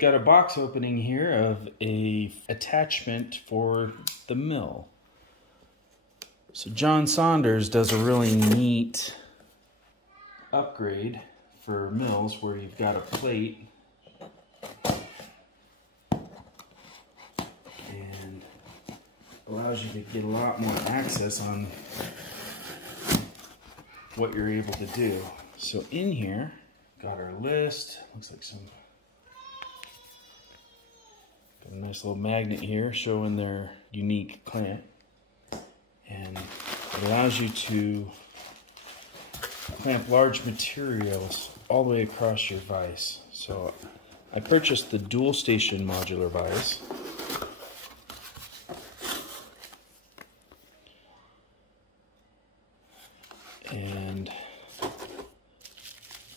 Got a box opening here of a attachment for the mill. So John Saunders does a really neat upgrade for mills where you've got a plate and allows you to get a lot more access on what you're able to do. So in here, got our list, looks like got a nice little magnet here showing their unique clamp, and it allows you to clamp large materials all the way across your vise. So I purchased the dual station modular vise. And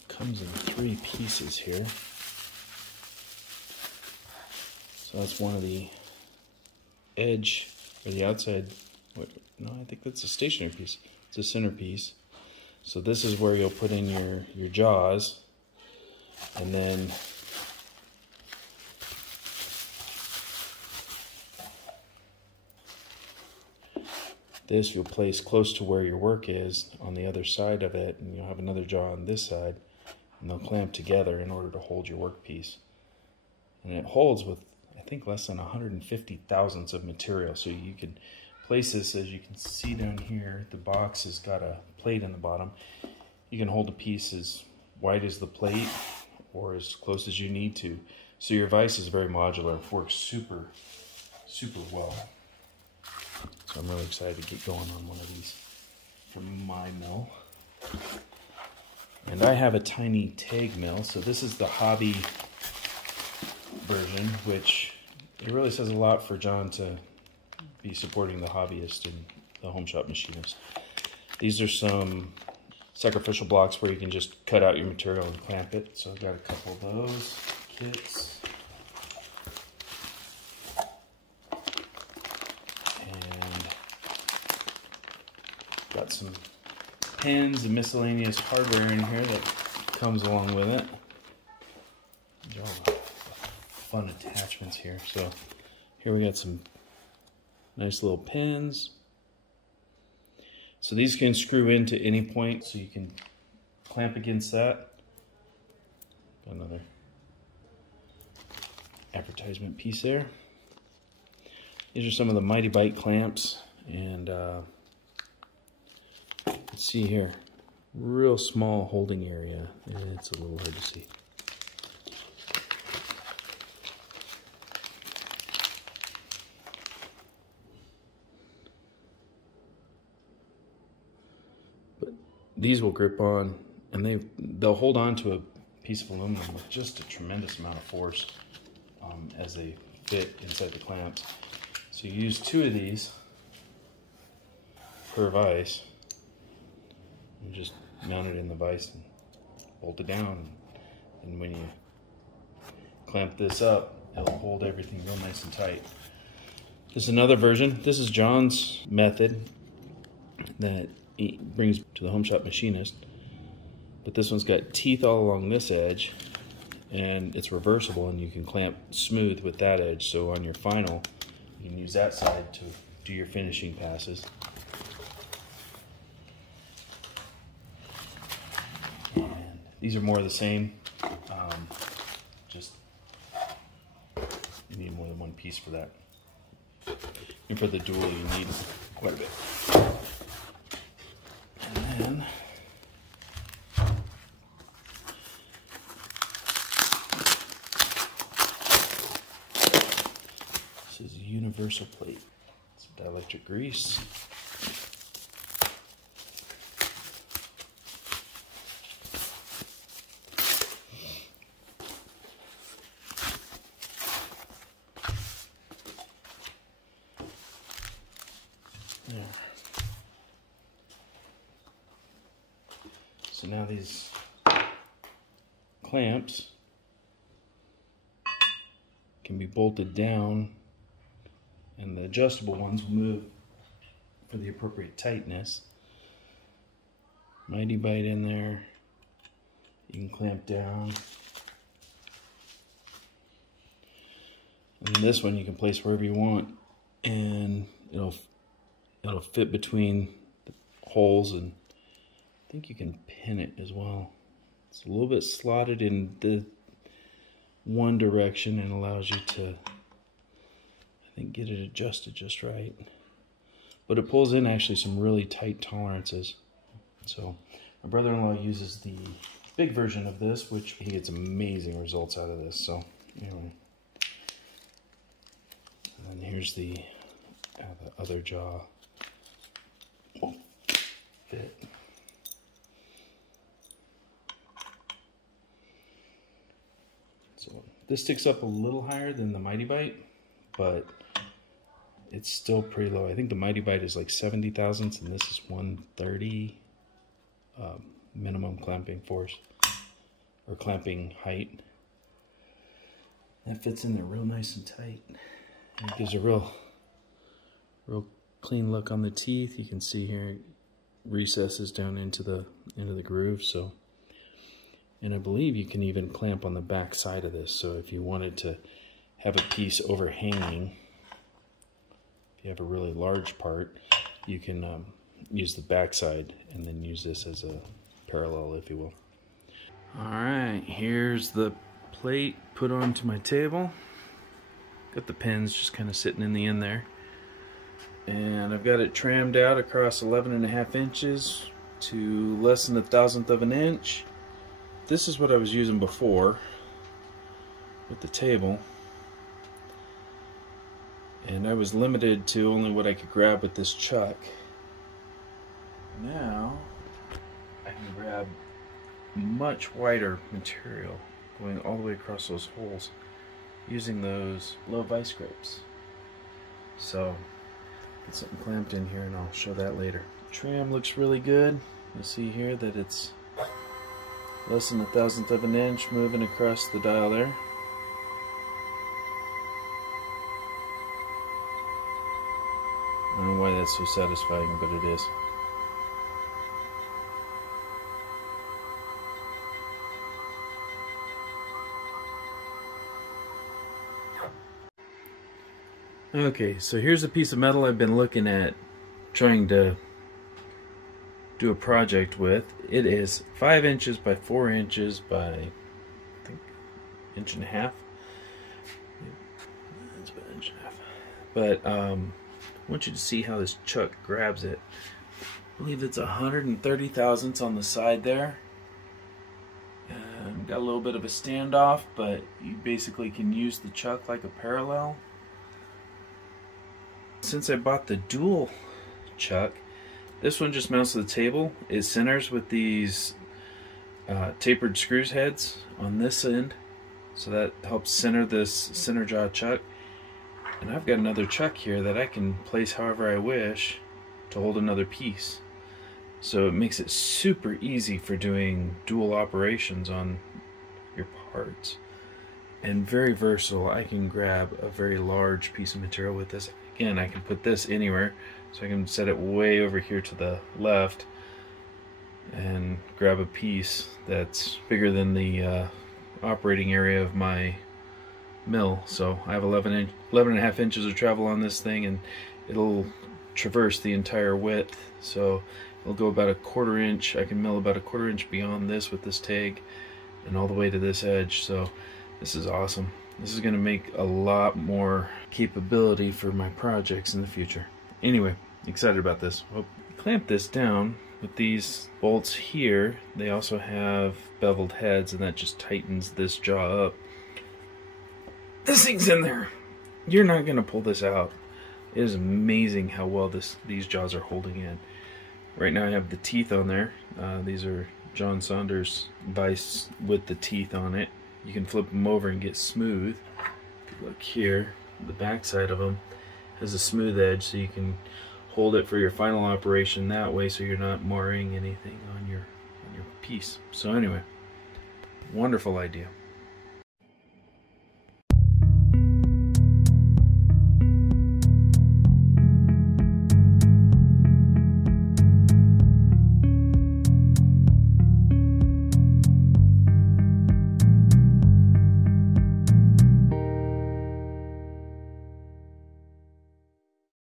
comes in 3 pieces here. So that's one of the edge, or the outside, no, I think that's a stationary piece. It's a centerpiece. So this is where you'll put in your jaws, and then this you'll place close to where your work is on the other side of it, and you'll have another jaw on this side, and they'll clamp together in order to hold your workpiece. And it holds with, I think, less than 150 thousandths of material. So you can place this, as you can see down here, the box has got a plate in the bottom. You can hold a piece as wide as the plate or as close as you need to. So your vise is very modular. It works super, super well. So I'm really excited to get going on one of these from my mill. And I have a tiny Taig mill, so this is the hobby version, which it really says a lot for John to be supporting the hobbyist and the home shop machinist. These are some sacrificial blocks where you can just cut out your material and clamp it. So I've got a couple of those kits. And got some pins and miscellaneous hardware in here that comes along with it. These are all the fun attachments here. So here we got some nice little pins. So these can screw into any point, so you can clamp against that. Got another advertisement piece there. These are some of the Mighty Bite clamps, and let's see here, real small holding area. It's a little hard to see. These will grip on, and they'll hold on to a piece of aluminum with just a tremendous amount of force as they fit inside the clamps. So you use 2 of these per vise. You just mount it in the vise and bolt it down. And when you clamp this up, it'll hold everything real nice and tight. This is another version. This is John's method that he brings to the home shop machinist, but this one's got teeth all along this edge, and it's reversible, and you can clamp smooth with that edge. So on your final, you can use that side to do your finishing passes. And these are more of the same, just you need more than one piece for that. And for the dual, you need quite a bit. And then this is a universal plate. Some dielectric grease. There. So now these clamps can be bolted down, and the adjustable ones will move for the appropriate tightness. Mighty Bite in there. You can clamp down. And this one you can place wherever you want, and it'll fit between the holes, and I think you can pin it as well. It's a little bit slotted in the one direction and allows you to, I think, get it adjusted just right. But it pulls in actually some really tight tolerances. So my brother-in-law uses the big version of this, which he gets amazing results out of this. So anyway, and then here's the other jaw. Fit. So this sticks up a little higher than the Mighty Bite, but it's still pretty low. I think the Mighty Bite is like 70 thousandths, and this is 130 minimum clamping force, or clamping height. That fits in there real nice and tight. And it gives a real clean look on the teeth. You can see here it recesses down into the groove. So, and I believe you can even clamp on the back side of this. So if you wanted to have a piece overhanging, if you have a really large part, you can use the back side and then use this as a parallel, if you will. Alright, here's the plate put onto my table. Got the pins just kind of sitting in the end there. And I've got it trammed out across 11.5 inches to less than 1/1000th of an inch. This is what I was using before with the table. And I was limited to only what I could grab with this chuck. Now I can grab much wider material going all the way across those holes using those low vice grips. So get something clamped in here and I'll show that later. Tram looks really good. You see here that it's less than 1/1000th of an inch moving across the dial there. I don't know why that's so satisfying, but it is. Okay, so here's a piece of metal I've been looking at trying to do a project with. It is 5 inches by 4 inches by, I think, 1.5 inches. Yeah, that's about 1.5 inches. But I want you to see how this chuck grabs it. I believe it's 130 thousandths on the side there. Got a little bit of a standoff, but you basically can use the chuck like a parallel. Since I bought the dual chuck, this one just mounts to the table. It centers with these tapered screws heads on this end, so that helps center this center jaw chuck. And I've got another chuck here that I can place however I wish to hold another piece. So it makes it super easy for doing dual operations on your parts. And very versatile. I can grab a very large piece of material with this. Again, I can put this anywhere, so I can set it way over here to the left and grab a piece that's bigger than the operating area of my mill. So I have 11.5 inches of travel on this thing, and it'll traverse the entire width. So it'll go about 1/4 inch. I can mill about 1/4 inch beyond this with this Taig, and all the way to this edge. So this is awesome. This is going to make a lot more capability for my projects in the future. Anyway, excited about this. Well, clamp this down with these bolts here. They also have beveled heads, and that just tightens this jaw up. This thing's in there. You're not going to pull this out. It is amazing how well these jaws are holding in. Right now I have the teeth on there. These are John Saunders vise with the teeth on it. You can flip them over and get smooth. Look here, the back side of them has a smooth edge, so you can hold it for your final operation that way, so you're not marring anything on your piece. So anyway, wonderful idea.